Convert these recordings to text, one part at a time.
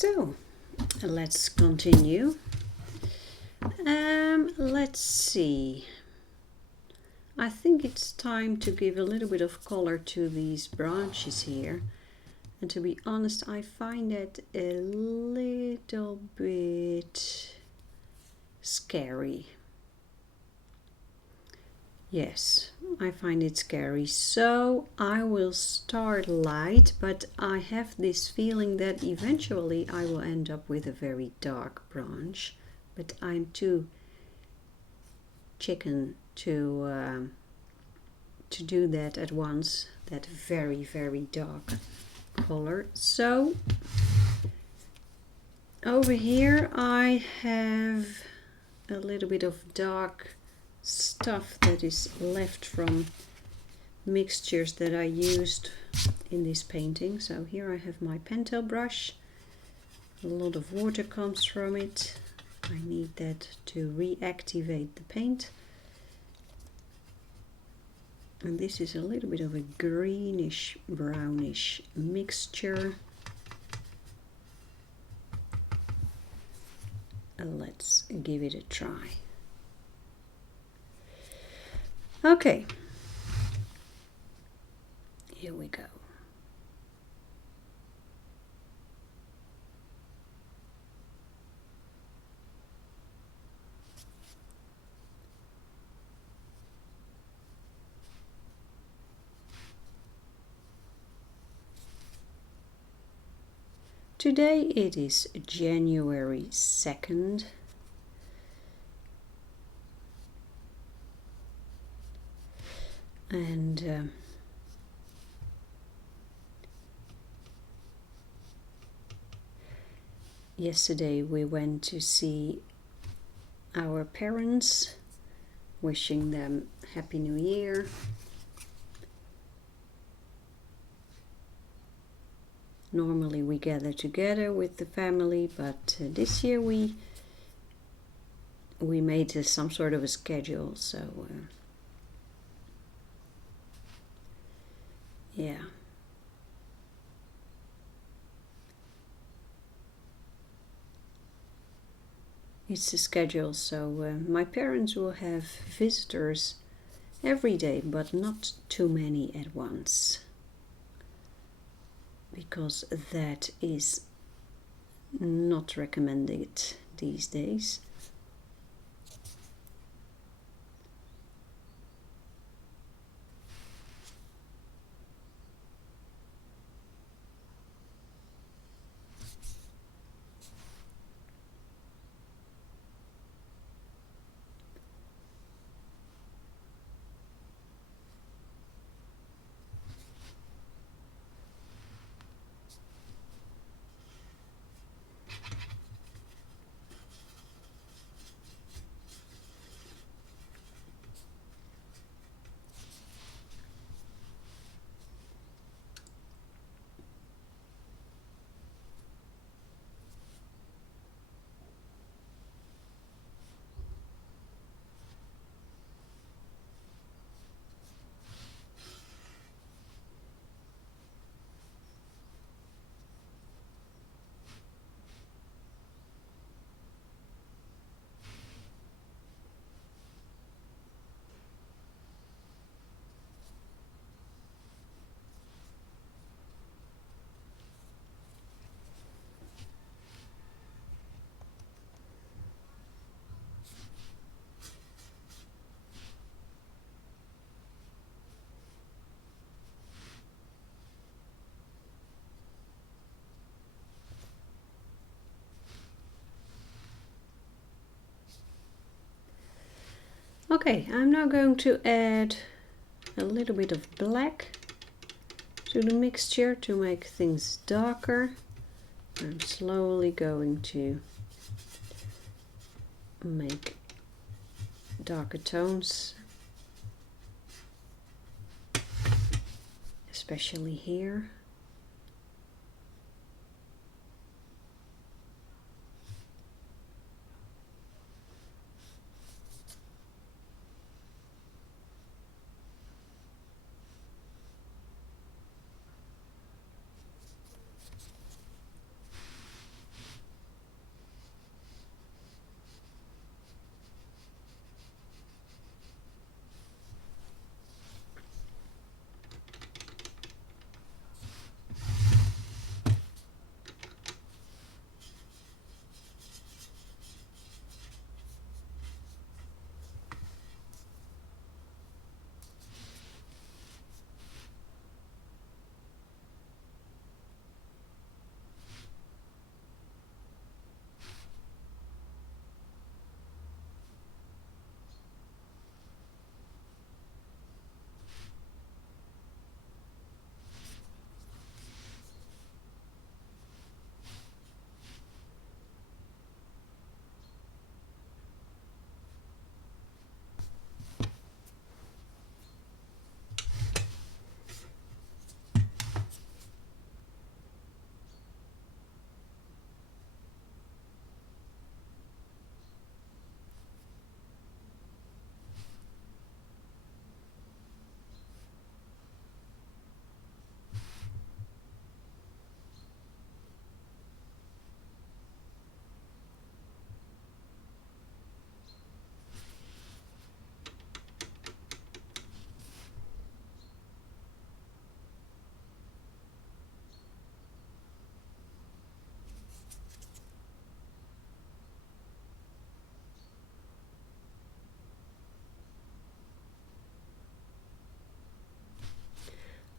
So let's continue. Let's see. I think it's time to give a little bit of color to these branches here. And to be honest, I find that a little bit scary. Yes, I find it scary. So I will start light, but I have this feeling that eventually I will end up with a very dark branch. But I'm too chicken to do that at once, that very, very dark color. So over here I have a little bit of dark stuff that is left from mixtures that I used in this painting. So here I have my Pentel brush. A lot of water comes from it. I need that to reactivate the paint. And this is a little bit of a greenish brownish mixture. Let's give it a try. Okay, here we go. Today it is January 2nd. And yesterday we went to see our parents, wishing them Happy New Year. Normally we gather together with the family, but this year we made some sort of a schedule, so yeah. It's a schedule, so my parents will have visitors every day, but not too many at once, because that is not recommended these days. Okay, I'm now going to add a little bit of black to the mixture to make things darker. I'm slowly going to make darker tones, especially here.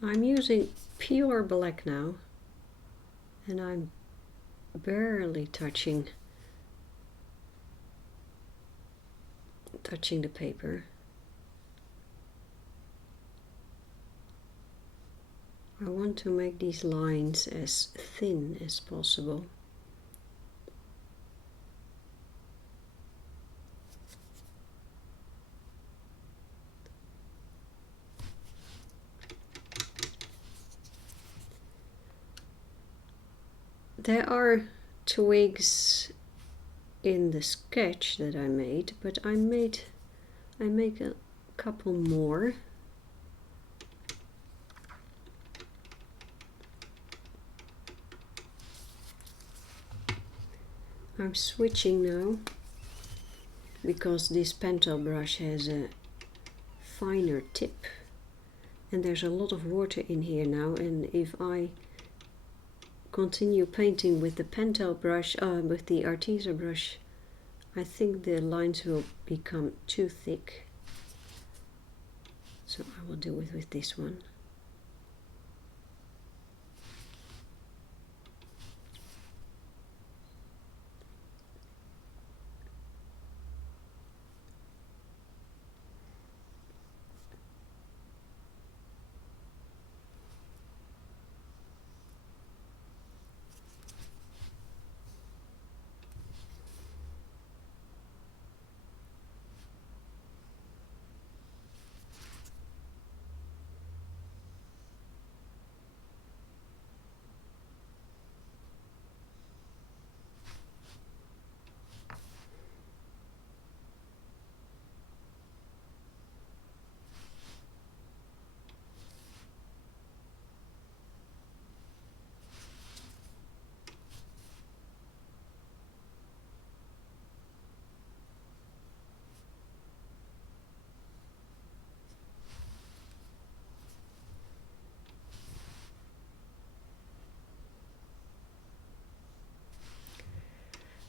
I'm using pure black now, and I'm barely touching the paper. I want to make these lines as thin as possible. There are twigs in the sketch that I made, but I make a couple more. I'm switching now because this Pentel brush has a finer tip, and there's a lot of water in here now, and if I continue painting with the Pentel brush, with the Arteza brush, I think the lines will become too thick, so I will do it with this one.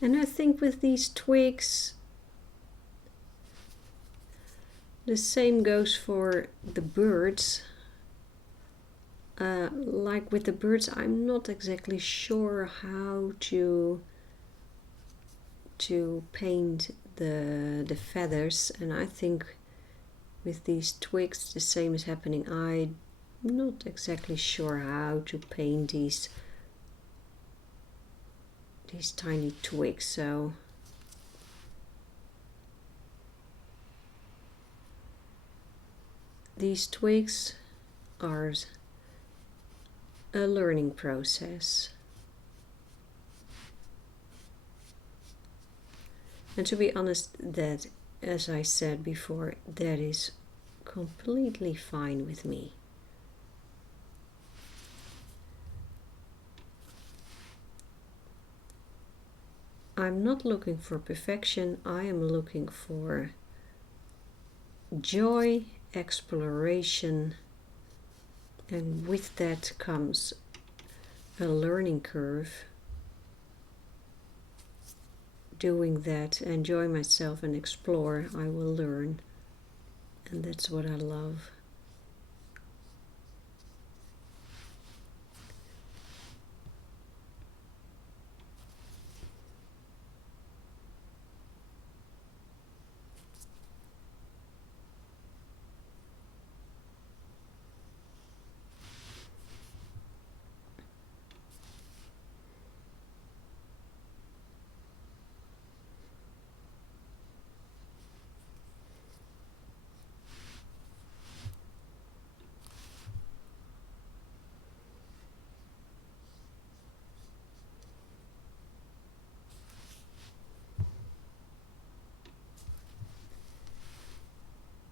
And I think with these twigs, the same goes for the birds. Like with the birds, I'm not exactly sure how to paint the feathers, and I think with these twigs the same is happening. I'm not exactly sure how to paint these tiny twigs, so these twigs are a learning process. And to be honest, that, as I said before, that is completely fine with me. I'm not looking for perfection, I am looking for joy, exploration, and with that comes a learning curve. Doing that, enjoy myself and explore, I will learn, and that's what I love.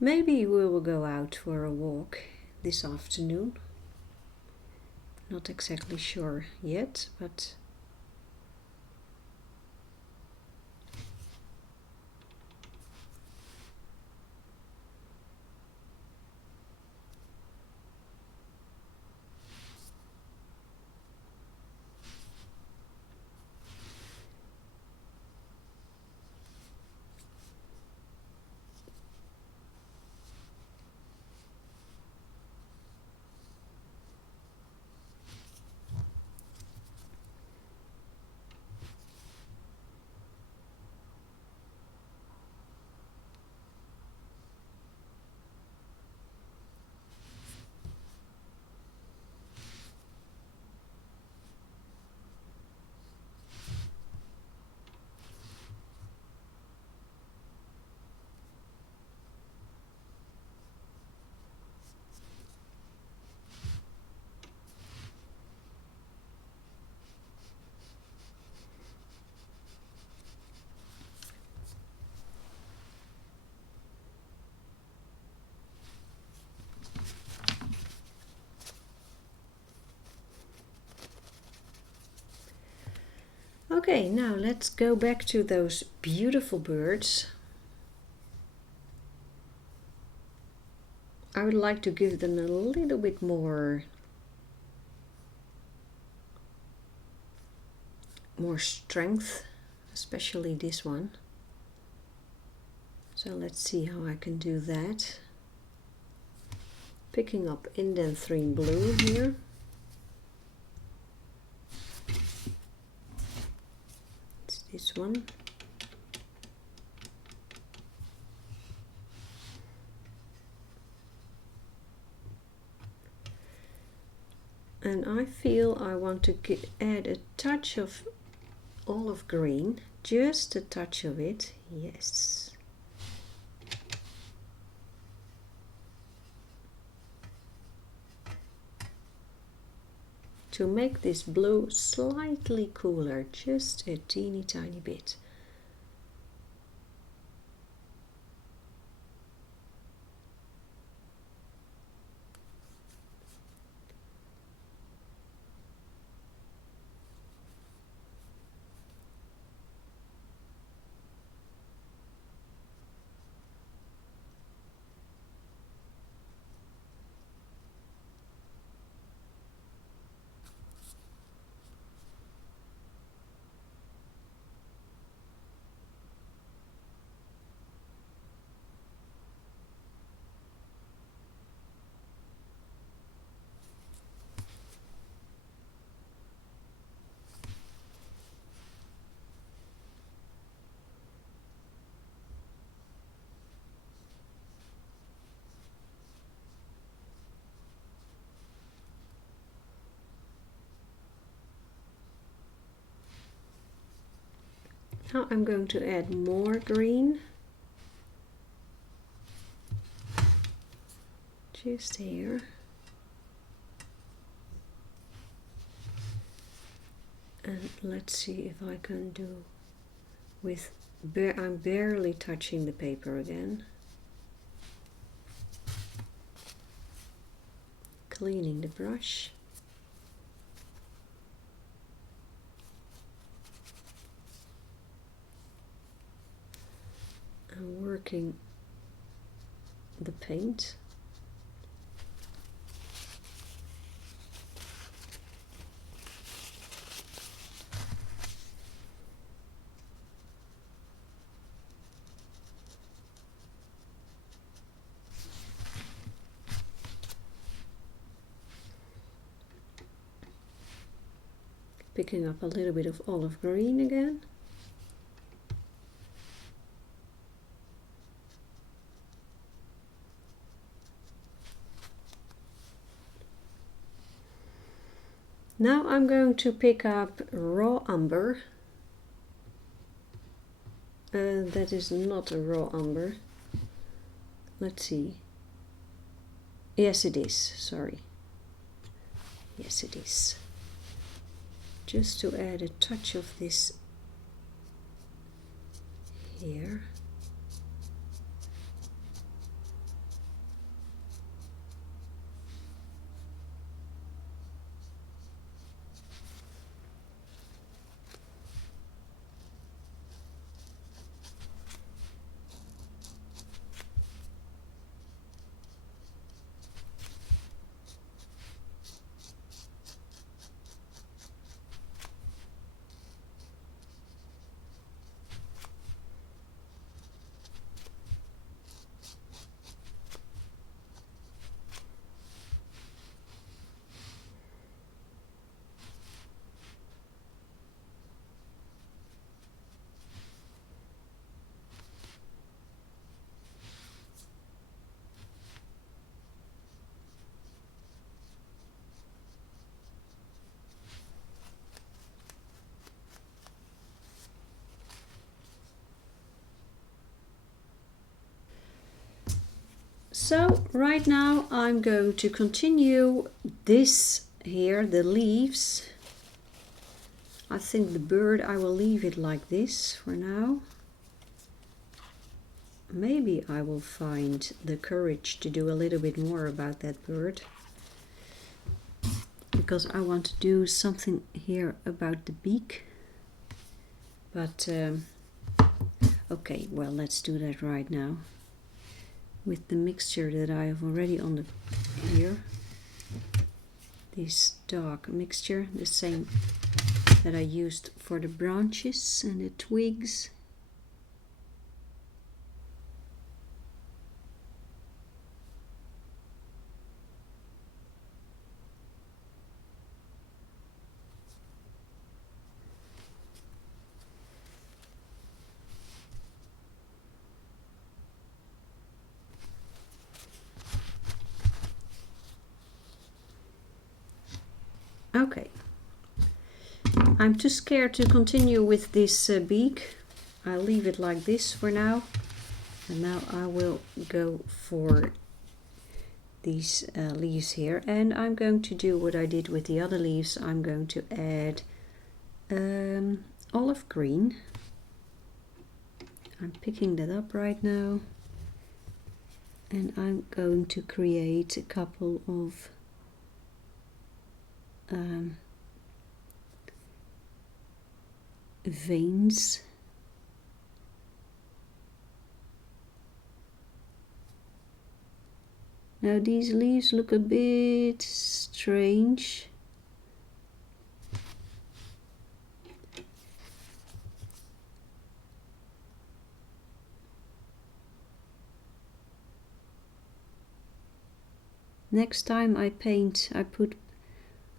Maybe we will go out for a walk this afternoon. Not exactly sure yet, but Okay, now let's go back to those beautiful birds. I would like to give them a little bit more strength, especially this one. So let's see how I can do that. Picking up indanthrene blue here. It's this one. And I feel I want to add a touch of olive green, just a touch of it, yes. To make this blue slightly cooler, just a teeny tiny bit. Now I'm going to add more green. Just here. And let's see if I can do with, I'm barely touching the paper again. Cleaning the brush. And working the paint. Picking up a little bit of olive green again. Now I'm going to pick up raw umber. That is not a raw umber. Let's see. Yes, it is. Sorry. Yes, it is. Just to add a touch of this here. So right now I'm going to continue this here, the leaves. I think the bird, I will leave it like this for now. Maybe I will find the courage to do a little bit more about that bird, because I want to do something here about the beak. But okay, well, let's do that right now with the mixture that I have already on the here. This dark mixture, the same that I used for the branches and the twigs. Okay, I'm too scared to continue with this beak. I'll leave it like this for now. And now I will go for these leaves here. And I'm going to do what I did with the other leaves. I'm going to add olive green. I'm picking that up right now. And I'm going to create a couple of veins. Now these leaves look a bit strange. Next time I put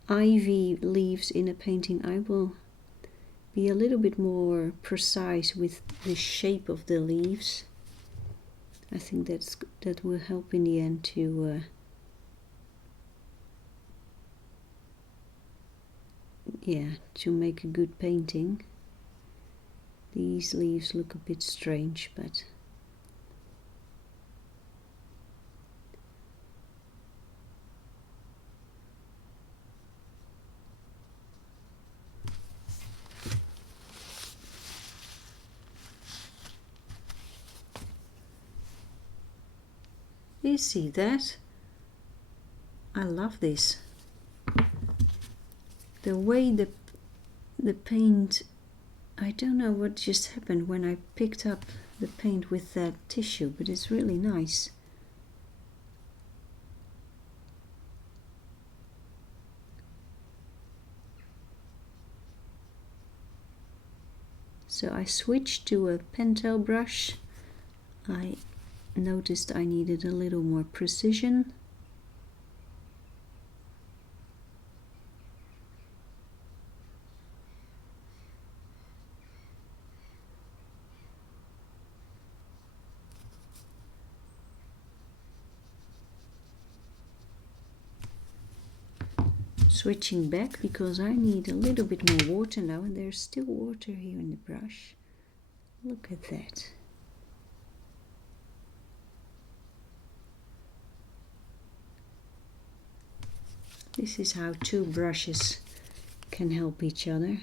ivy leaves in a painting, I will be a little bit more precise with the shape of the leaves. I think that will help in the end to to make a good painting. These leaves look a bit strange, but you see that? I love this. The way the paint, I don't know what just happened when I picked up the paint with that tissue, but it's really nice. So I switched to a Pentel brush. I noticed I needed a little more precision. Switching back because I need a little bit more water now, and there's still water here in the brush. Look at that. This is how two brushes can help each other.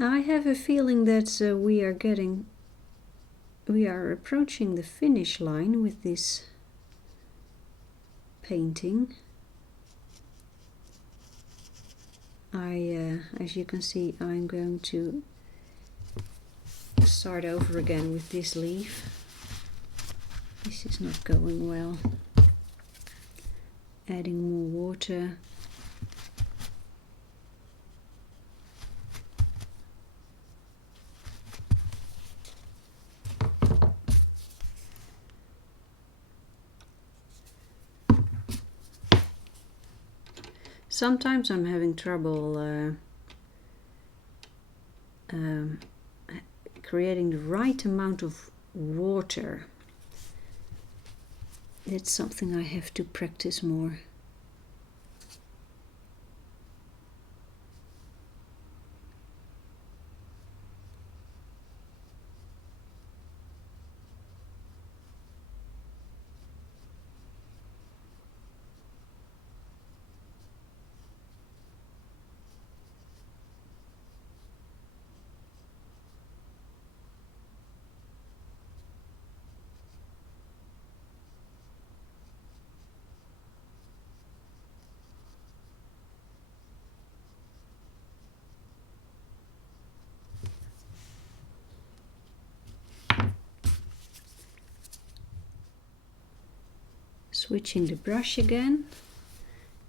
I have a feeling that we are approaching the finish line with this painting. As you can see, I'm going to start over again with this leaf. This is not going well. Adding more water. Sometimes I'm having trouble creating the right amount of water. That's something I have to practice more. Switching the brush again.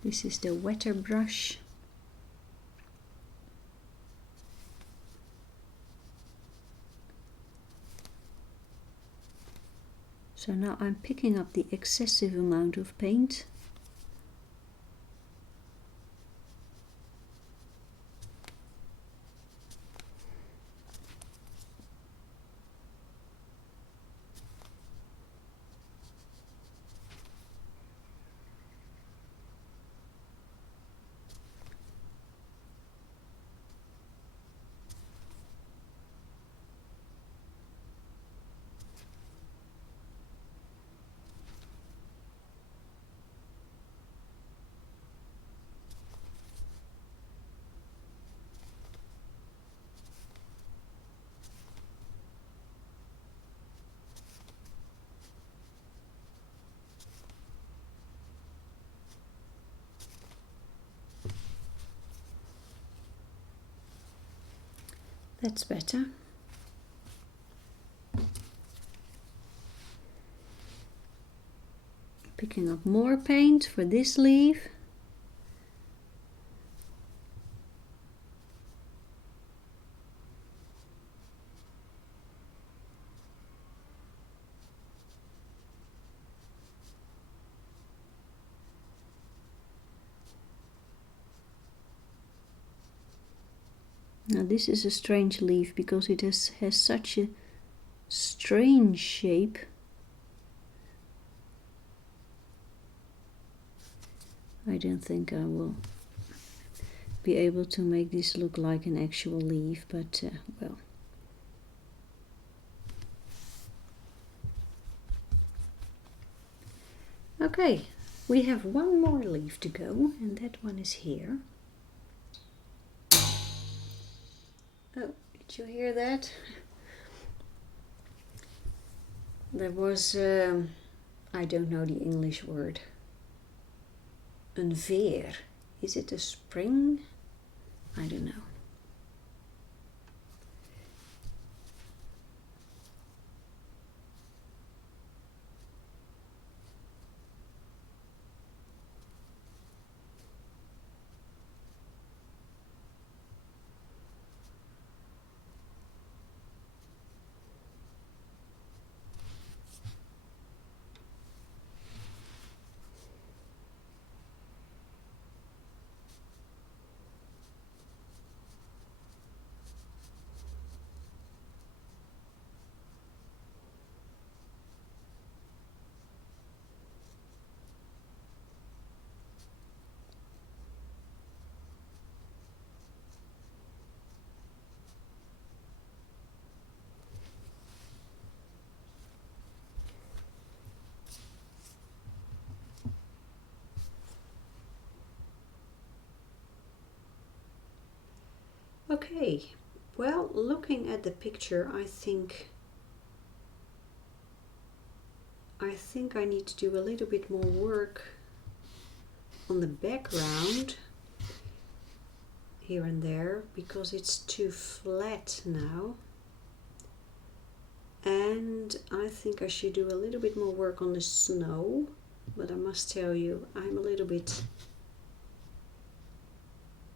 This is the wetter brush. So now I'm picking up the excessive amount of paint. That's better. Picking up more paint for this leaf. Now this is a strange leaf because it has such a strange shape. I don't think I will be able to make this look like an actual leaf, but well. Okay, we have one more leaf to go, and that one is here. Oh, did you hear that? There was, I don't know the English word. Een veer. Is it a spring? I don't know. Okay, well, looking at the picture, I think I need to do a little bit more work on the background here and there because it's too flat now. And I think I should do a little bit more work on the snow, but I must tell you, I'm a little bit,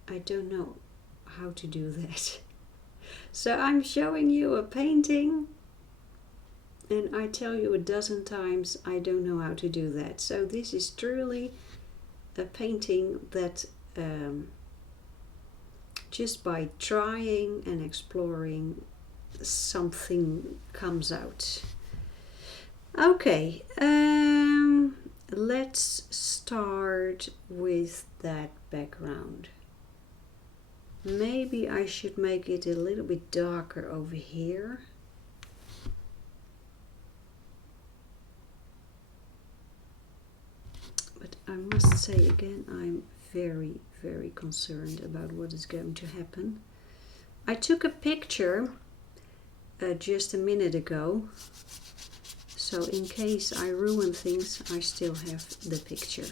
I don't know how to do that. So I'm showing you a painting and I tell you a dozen times I don't know how to do that. So this is truly a painting that just by trying and exploring, something comes out. Okay, let's start with that background. Maybe I should make it a little bit darker over here. But I must say again, I'm very, very concerned about what is going to happen. I took a picture just a minute ago, so in case I ruin things, I still have the picture.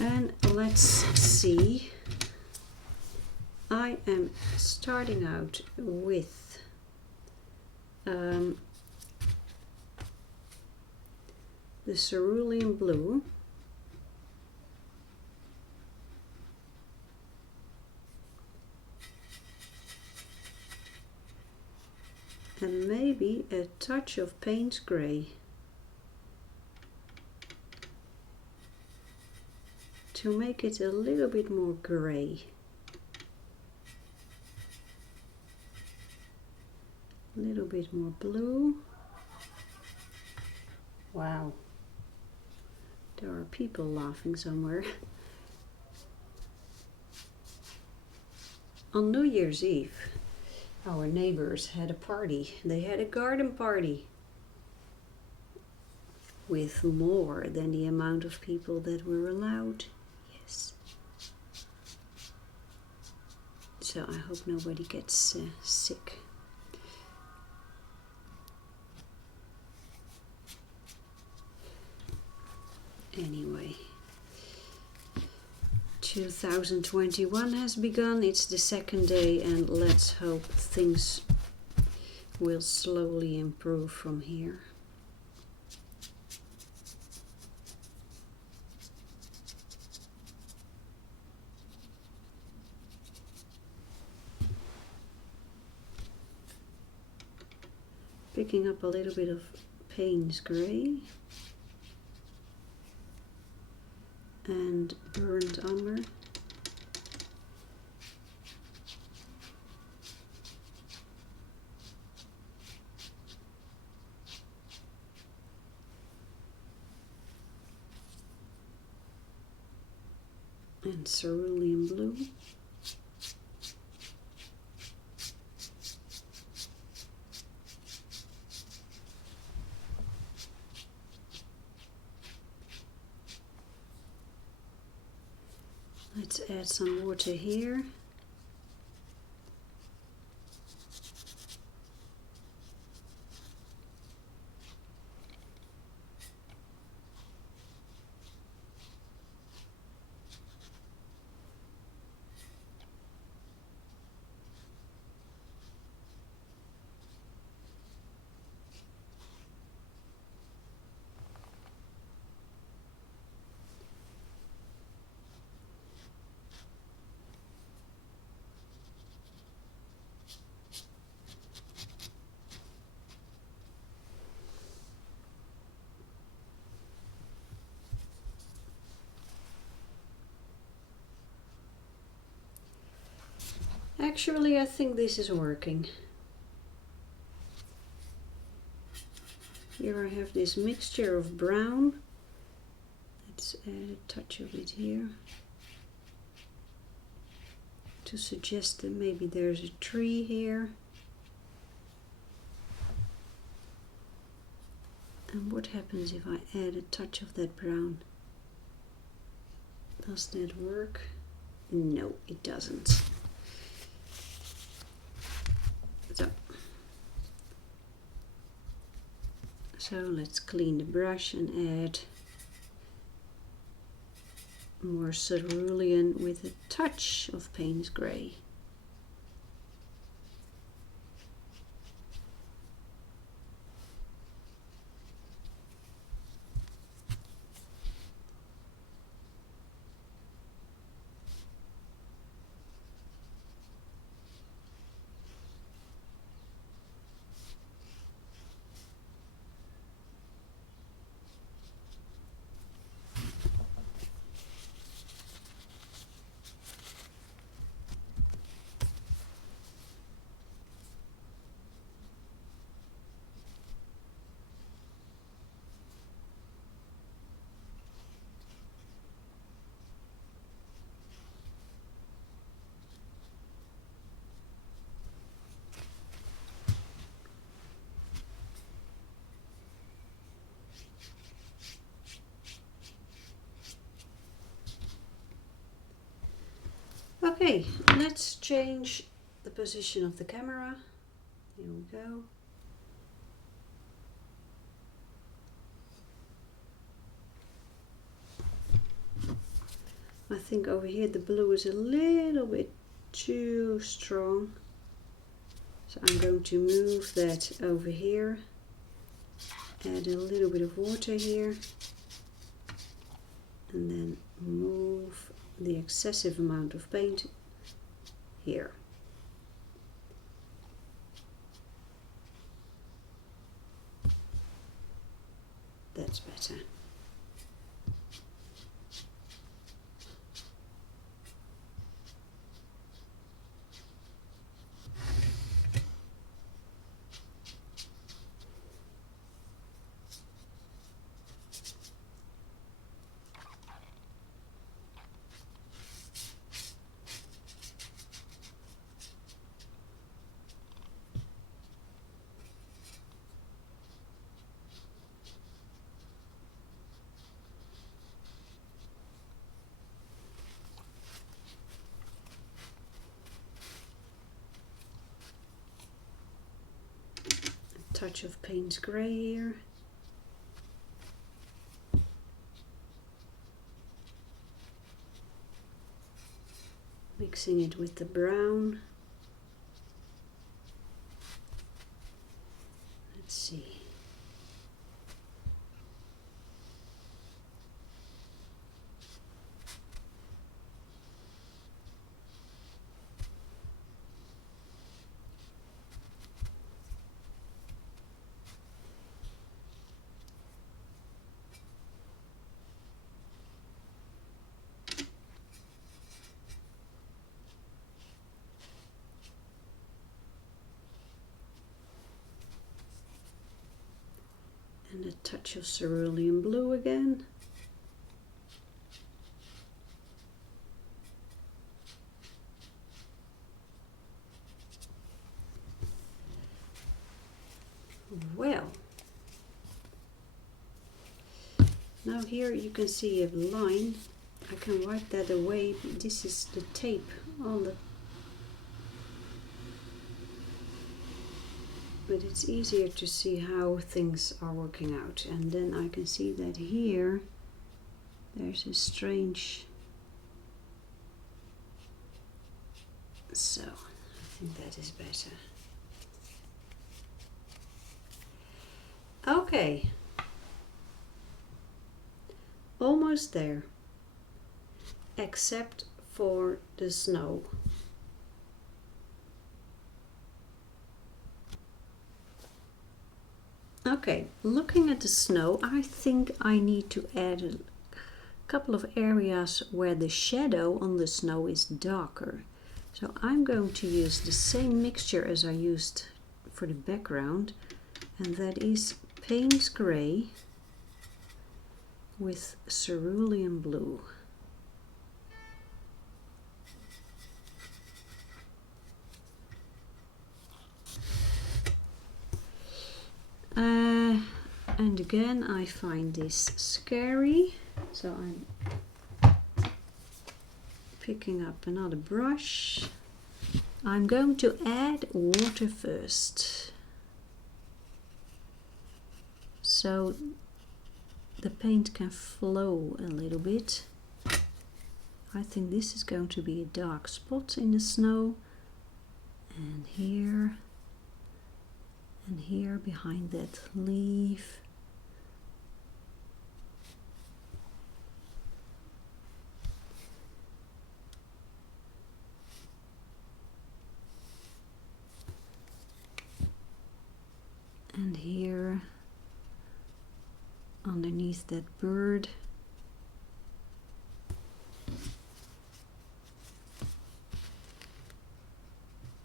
And let's see. I am starting out with the cerulean blue. And maybe a touch of Payne's grey to make it a little bit more grey. A little bit more blue. Wow. There are people laughing somewhere. On New Year's Eve, our neighbors had a party. They had a garden party with more than the amount of people that were allowed. Yes. So I hope nobody gets sick. Anyway, 2021 has begun. It's the second day, and let's hope things will slowly improve from here. Picking up a little bit of Payne's grey and burnt umber. And cerulean blue. Let's add some water here. Actually, I think this is working. Here I have this mixture of brown. Let's add a touch of it here to suggest that maybe there's a tree here. And what happens if I add a touch of that brown? Does that work? No, it doesn't. So let's clean the brush and add more cerulean with a touch of Payne's grey. Okay, let's change the position of the camera. Here we go. I think over here the blue is a little bit too strong. So I'm going to move that over here. Add a little bit of water here. And then move the excessive amount of paint here. That's better. Touch of Payne's grey here. Mixing it with the brown. Let's see. And a touch of cerulean blue again. Well, now here you can see a line. I can wipe that away. This is the tape on the, but it's easier to see how things are working out. And then I can see that here there's a strange, so I think that is better. Okay, almost there, except for the snow. Okay, looking at the snow, I think I need to add a couple of areas where the shadow on the snow is darker. So I'm going to use the same mixture as I used for the background, and that is Payne's grey with cerulean blue. And again I find this scary, so I'm picking up another brush. I'm going to add water first, so the paint can flow a little bit. I think this is going to be a dark spot in the snow, and here behind that leaf. And here underneath that bird.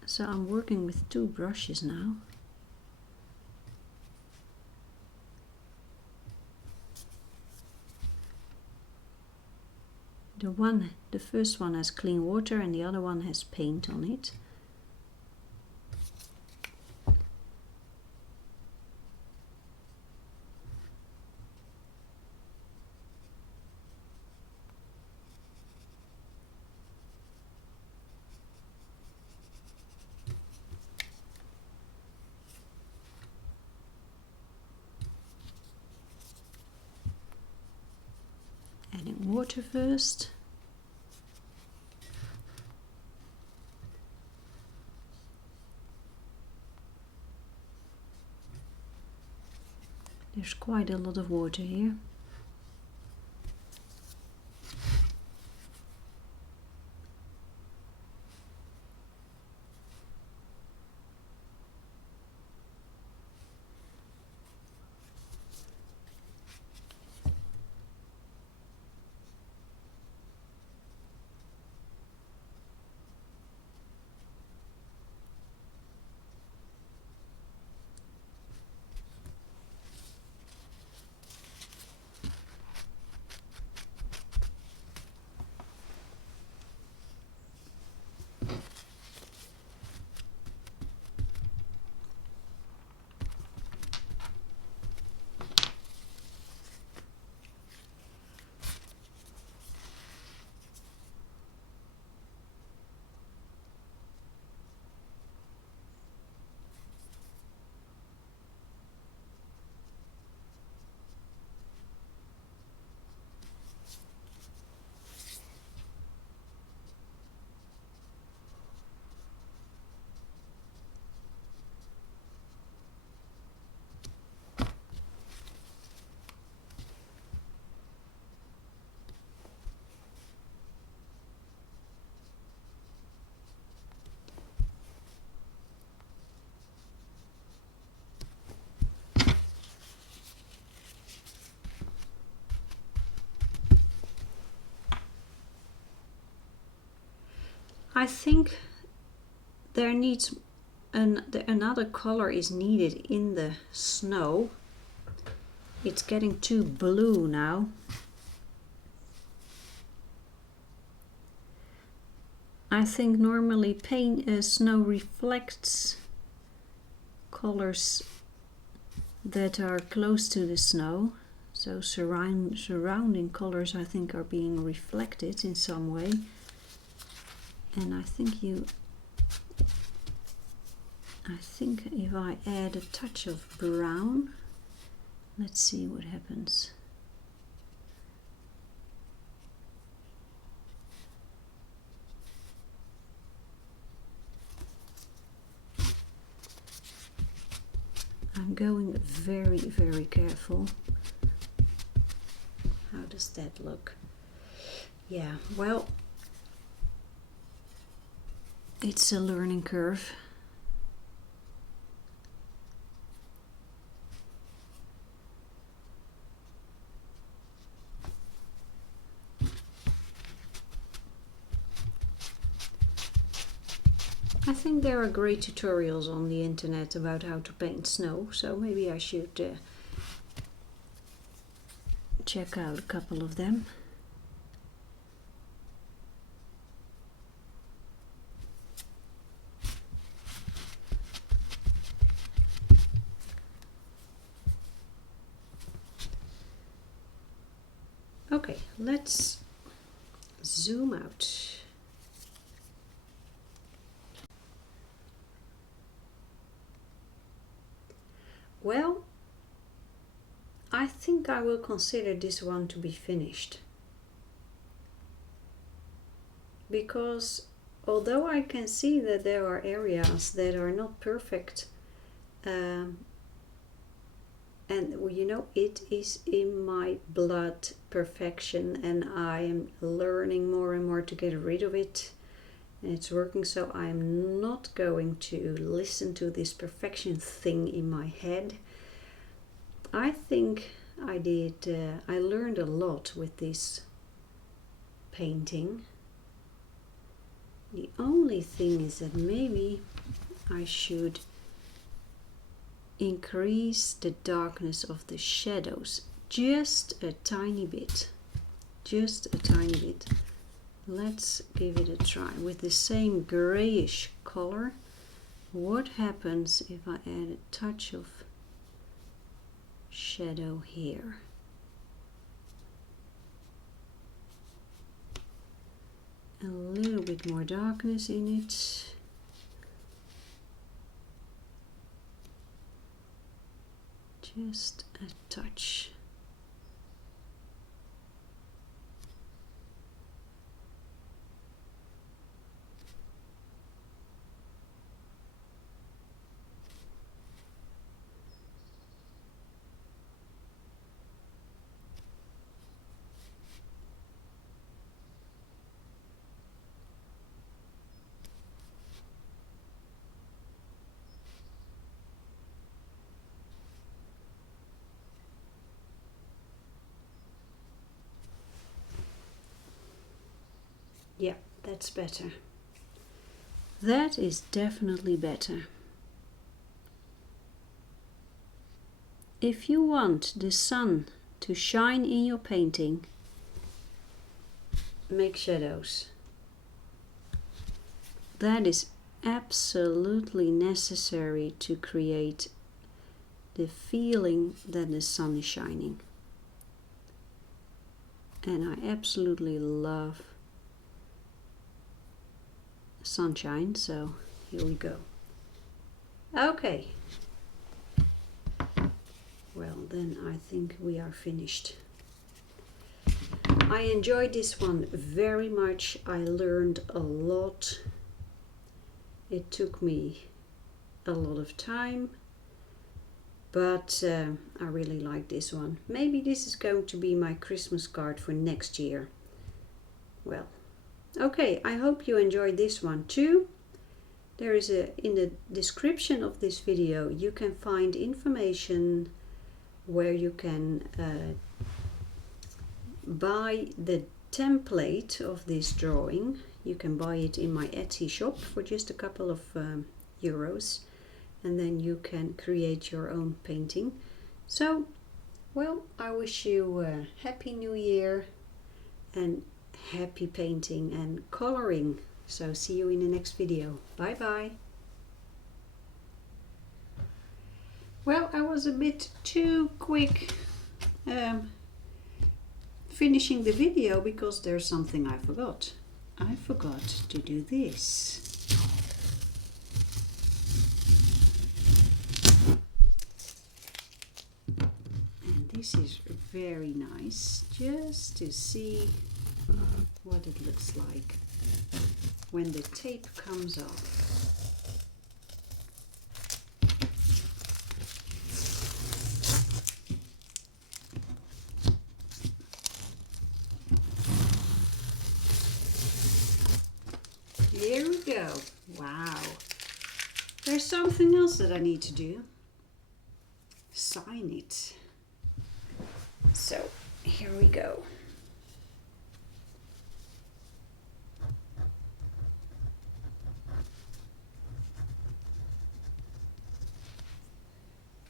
So I'm working with two brushes now. The first one has clean water and the other one has paint on it. water first. There's quite a lot of water here. I think there needs another color is needed in the snow. It's getting too blue now. I think normally snow reflects colors that are close to the snow. So surrounding colors, I think, are being reflected in some way. And I think if I add a touch of brown, let's see what happens. I'm going very, very careful. How does that look? Yeah, well, it's a learning curve. I think there are great tutorials on the internet about how to paint snow, so maybe I should check out a couple of them. Okay, let's zoom out. Well, I think I will consider this one to be finished. Because although I can see that there are areas that are not perfect, and you know, it is in my blood, perfection, and I am learning more and more to get rid of it, and it's working, so I'm not going to listen to this perfection thing in my head. I think I learned a lot with this painting. The only thing is that maybe I should increase the darkness of the shadows just a tiny bit. Just a tiny bit. Let's give it a try with the same grayish color. What happens if I add a touch of shadow here? A little bit more darkness in it. Just a touch. Yeah, that's better. That is definitely better. If you want the sun to shine in your painting, make shadows. That is absolutely necessary to create the feeling that the sun is shining. And I absolutely love sunshine, so here we go. Okay. Well, then I think we are finished. I enjoyed this one very much. I learned a lot. It took me a lot of time, but I really like this one. Maybe this is going to be my Christmas card for next year. Well, okay, I hope you enjoyed this one too. There is in the description of this video you can find information where you can buy the template of this drawing. You can buy it in my Etsy shop for just a couple of euros, and then you can create your own painting. So, well, I wish you a happy new year and happy painting and coloring. So see you in the next video. Bye bye. Well, I was a bit too quick finishing the video because there's something I forgot. I forgot to do this. And this is very nice, just to see what it looks like when the tape comes off. Here we go. Wow. There's something else that I need to do. Sign it. So, here we go.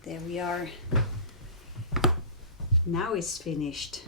There we are. Now it's finished.